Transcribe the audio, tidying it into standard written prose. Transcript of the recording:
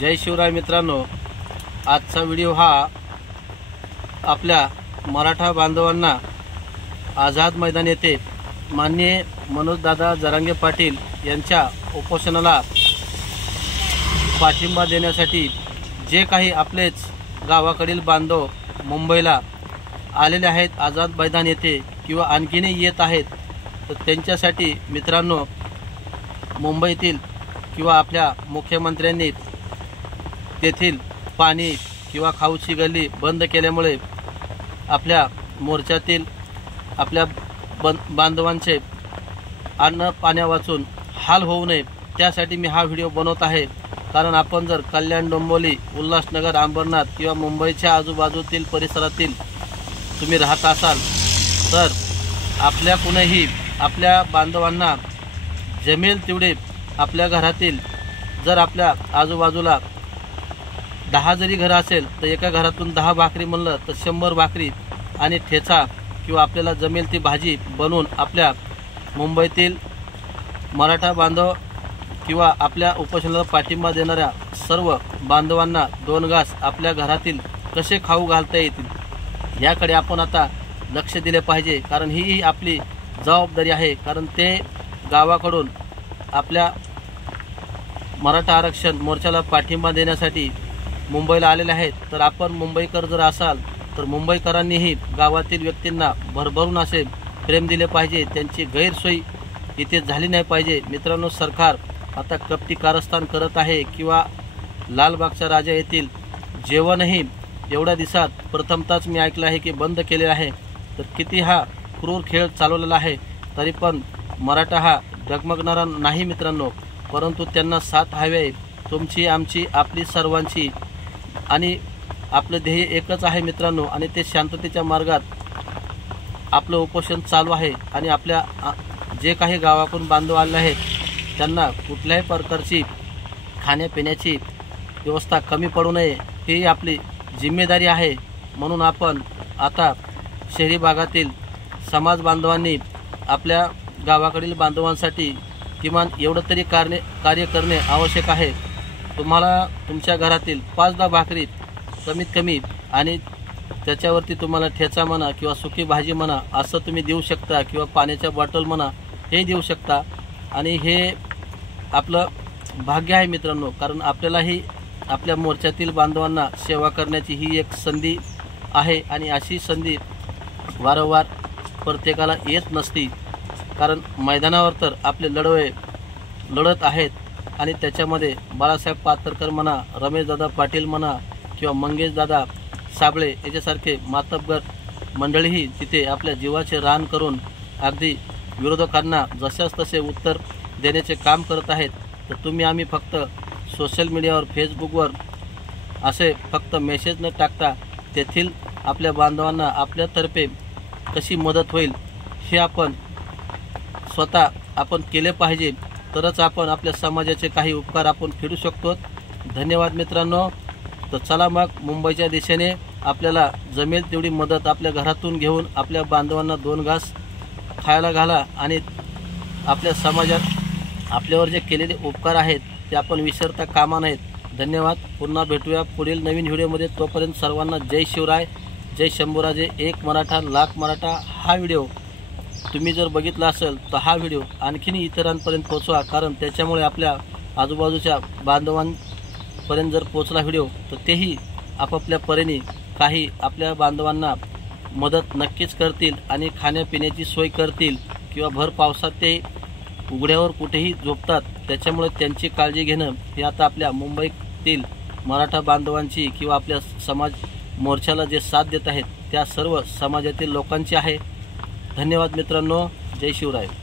जय शिवराय मित्रांनो, आजचा व्हिडिओ हा आपल्या मराठा बांधवांना आझाद मैदान येथे माननीय मनोजदादा जरांगे पाटील यांच्या उपोषणाला पाठिंबा देण्यासाठी जे काही आपलेच गावाकडील बांधव मुंबईला आलेले आहेत आझाद मैदान येथे किंवा आणखीनही येत आहेत, तर त्यांच्यासाठी मित्रांनो मुंबईतील किंवा आपल्या मुख्यमंत्र्यांनी तेथील पाणी किंवा खाऊची गल्ली बंद केल्यामुळे आपल्या मोर्चातील आपल्या बांधवांचे अन्न पाण्या वाचून हाल होऊ नये त्यासाठी मी हा व्हिडिओ बनवत आहे। कारण आपण जर कल्याण, डोंबिवली, उल्हासनगर, अंबरनाथ किंवा मुंबईच्या आजूबाजूतील परिसरातील तुम्ही राहत असाल तर आपल्या कुणीही आपल्या बांधवांना जमेल तेवढे आपल्या घरातील जर आपल्या आजूबाजूला 10 जरी घर असेल तर एका घरातून 10 भाकरी म्हणलं तर 100 भाकरी आणि ठेचा किंवा आपल्याला जमेल ती भाजी बनवून आपल्या मुंबईतील मराठा बांधव किंवा आपल्या उपोषणाला पाठिंबा देणाऱ्या सर्व बांधवांना 2 घास आपल्या घरातील कसे खाऊ घालता येतील याकडे आपण आता लक्ष दिले पाहिजे। कारण ही आपली जबाबदारी आहे। कारण ते गावाकडून आपल्या मराठा आरक्षण मोर्चाला पाठिंबा देण्यासाठी मुंबईला आलेले आहेत। तर आपण मुंबईकर जर असाल तर मुंबईकरांनीही गावातील व्यक्तींना भरभरून असे प्रेम दिले पाहिजे, त्यांची गैरसोय इथे झाली नाही पाहिजे। मित्रांनो, सरकार आता कपटी कारस्थान करत आहे किंवा लालबागच्या राजा येथील जेवणही एवढ्या दिवसात प्रथमतःच मी ऐकलं आहे की बंद केले आहे। तर किती हा क्रूर खेळ चालवलेला आहे, तरी पण मराठा हा डगमगणारा नाही मित्रांनो। परंतु त्यांना साथ हवी आहे, तुमची, आमची, आपली सर्वांची, आणि आपलं ध्येय एकच आहे मित्रांनो। आणि ते शांततेच्या मार्गात आपलं उपोषण चालू आहे। आणि आपल्या जे काही गावाकडून बांधव आले आहेत त्यांना कुठल्याही प्रकारची खाण्यापिण्याची व्यवस्था कमी पडू नये ही आपली जिम्मेदारी आहे। म्हणून आपण आता शहरी भागातील समाज बांधवांनी आपल्या गावाकडील बांधवांसाठी किमान एवढं तरी कार्य करणे आवश्यक आहे। तुम्हाला तुमच्या घरातील 5-10 भाकरी कमीत कमी आणि त्याच्यावरती तुम्हाला ठेचा म्हणा किंवा सुकी भाजी म्हणा असं तुम्ही देऊ शकता, किंवा पाण्याच्या बॉटल म्हणा हे देऊ शकता। आणि हे आपलं भाग्य आहे मित्रांनो। कारण आपल्यालाही आपल्या मोर्चातील बांधवांना सेवा करण्याची ही एक संधी आहे, आणि अशी संधी वारंवार प्रत्येकाला येत नसती। कारण मैदानावर तर आपले लढवय लढत आहेत, आणि त्याच्यामध्ये बाळासाहेब पातरकर म्हणा, रमेशदादा पाटील म्हणा किंवा मंगेशदादा साबळे याच्यासारखे मातब्बर मंडळीही तिथे आपल्या जीवाचे रान करून अगदी विरोधकांना जशास तसे उत्तर देण्याचे काम करत आहेत। तर तुम्ही आम्ही फक्त सोशल मीडियावर, फेसबुकवर असे फक्त मेसेज न टाकता तेथील आपल्या बांधवांना आपल्यातर्फे कशी मदत होईल हे आपण स्वतः आपण केले पाहिजे, तरच आपण आपल्या समाजाचे काही उपकार आपण फेडू शकतो। धन्यवाद मित्रांनो। तर चला मग मुंबईच्या दिशेने आपल्याला जमेल तेवढी मदत आपल्या घरातून घेऊन आपल्या बांधवांना 2 घास खायला घाला, आणि आपल्या समाजात आपल्यावर जे केलेले उपकार आहेत ते आपण विसरता कामा नयेत। धन्यवाद। पुन्हा भेटूया पुढील नवीन व्हिडिओमध्ये। तोपर्यंत सर्वांना जय शिवराय, जय शंभूराजे, एक मराठा लाख मराठा। हा व्हिडिओ तुम्ही जर बघितला असेल तर हा व्हिडिओ आणखीन इतरांपर्यंत पोहोचवा, कारण त्याच्यामुळे आपल्या आजूबाजूच्या बांधवांपर्यंत जर पोहोचला व्हिडिओ तर तेही आपापल्या परीने काही आपल्या बांधवांना मदत नक्कीच करतील आणि खाण्यापिण्याची सोय करतील, किंवा भर पावसात ते उघड्यावर कुठेही झोपतात, त्याच्यामुळे त्यांची काळजी घेणं हे आता आपल्या मुंबईतील मराठा बांधवांची किंवा आपल्या समाज मोर्चाला जे साथ देत आहेत त्या सर्व समाजातील लोकांची आहे। धन्यवाद मित्रांनो। जय शिवराय।